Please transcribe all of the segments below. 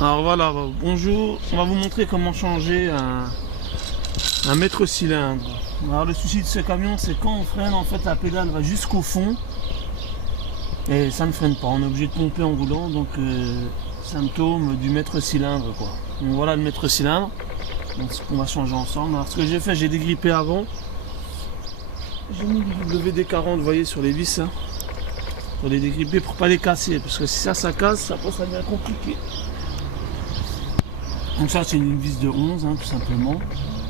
Alors voilà, bonjour, on va vous montrer comment changer un mètre cylindre. Alors le souci de ce camion, c'est quand on freine, en fait la pédale va jusqu'au fond et ça ne freine pas, on est obligé de pomper en roulant, donc symptôme du mètre cylindre quoi. Donc voilà le mètre cylindre, donc ce qu'on va changer ensemble. Alors ce que j'ai fait, j'ai dégrippé avant, j'ai mis du WD-40, vous voyez sur les vis, hein, pour les dégripper pour pas les casser, parce que si ça casse, après ça devient compliqué. Donc ça c'est une vis de 11 hein, tout simplement.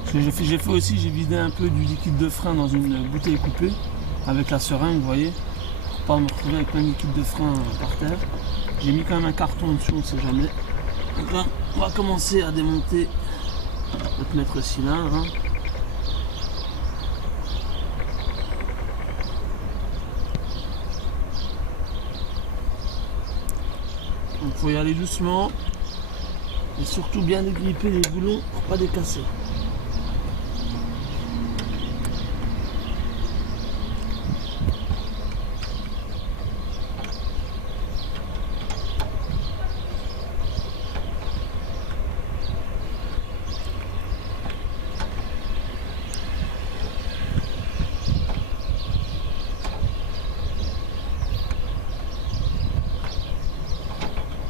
Ce que j'ai fait aussi, j'ai vidé un peu du liquide de frein dans une bouteille coupée avec la seringue, vous voyez, pour pas me retrouver avec plein de liquide de frein par terre. J'ai mis quand même un carton dessus, on ne sait jamais. Donc là, on va commencer à démonter notre mètre cylindre. Hein. Donc il faut y aller doucement. Et surtout bien dégripper les boulons pour pas les casser.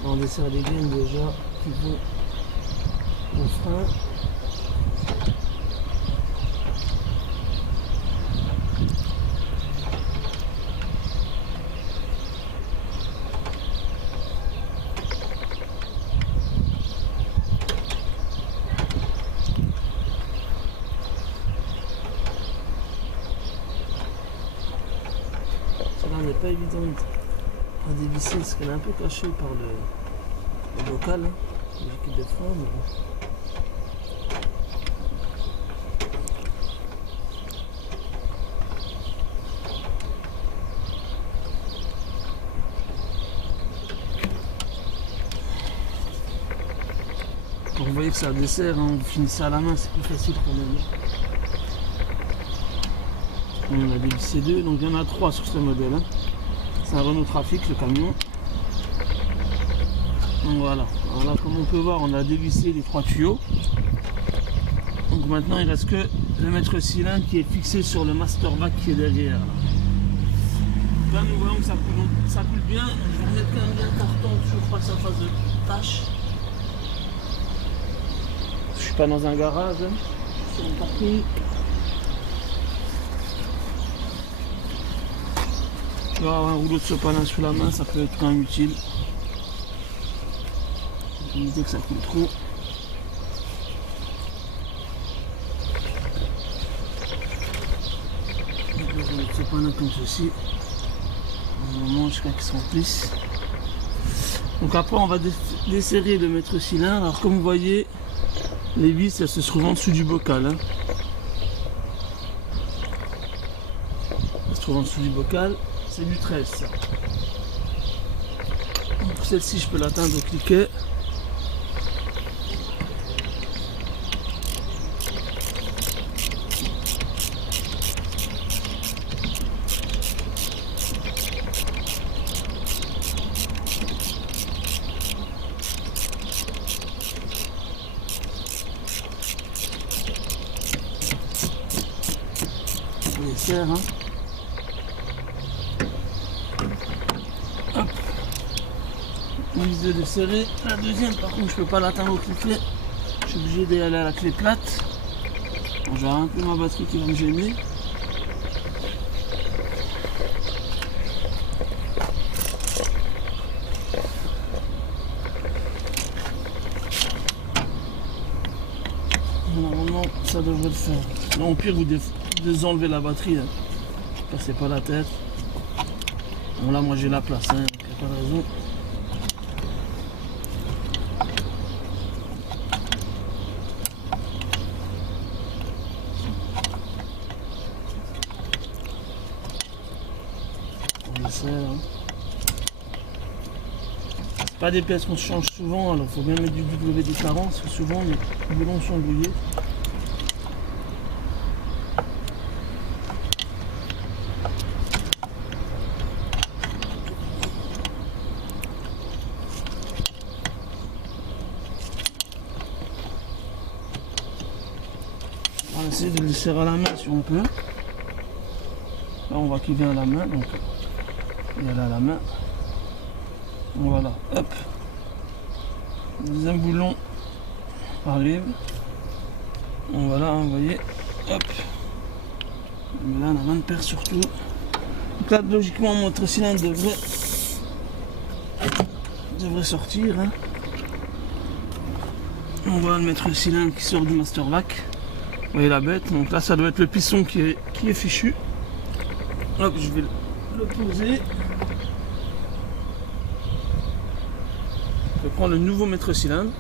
On dessert les gaines déjà qui vont au frein. Celle-là n'est pas évidente à dévisser parce qu'elle est un peu cachée par le bocal, hein, le liquide de frein, mais bon. Quand vous voyez que ça dessert, hein, vous finissez à la main, c'est plus facile quand même. On a dévissé deux, donc il y en a trois sur ce modèle. Hein. C'est un Renault Trafic, le camion. Donc voilà. Alors là, comme on peut voir, on a dévissé les trois tuyaux. Donc maintenant, il ne reste que le mètre cylindre qui est fixé sur le master back qui est derrière. Là, nous voyons que ça coule bien. Je vais remettre quand même bien le carton toujours pour pas que ça fasse de tâches. Je suis pas dans un garage, hein. Sur un parking. Tu vas avoir un rouleau de sopalin sous la main, ça peut être quand même utile. Pour éviter que ça coule trop. Un rouleau de sopalin comme ceci. On mange jusqu'à qu'il se remplisse. Donc après on va desserrer le mètre cylindre. Alors comme vous voyez, les vis elles se trouvent en dessous du bocal. Hein. Elles se trouvent en dessous du bocal. C'est du 13 ça. Celle-ci je peux l'atteindre au cliquet. On les serre, hein. Hop. Une vis de desserrer. La deuxième par contre je peux pas l'atteindre au cliquet. Je suis obligé d'aller à la clé plate. Bon, j'ai un peu ma batterie qui va me gêner. Normalement ça devrait le faire. Là au pire vous enlevez la batterie. Hein. Cassez pas la tête. Bon là moi j'ai la place, hein. Donc, y a pas de raison. On essaie, hein. C'est pas des pièces qu'on change souvent, alors il faut bien mettre du WD-40 parce que souvent les boulons sont brouillés. essayer de le serrer à la main si on peut. Là on voit qu'il vient à la main, donc il y a là à la main. Voilà, hop. Deuxième boulon arrive. Donc voilà, vous voyez, hop. Mais là, la main de paire surtout. Donc là, logiquement, notre cylindre devrait sortir. Hein. On va mettre le cylindre qui sort du Master Vac. Vous voyez la bête. Donc là, ça doit être le piston qui est fichu. Hop, je vais le poser. Je vais prendre le nouveau maître cylindre.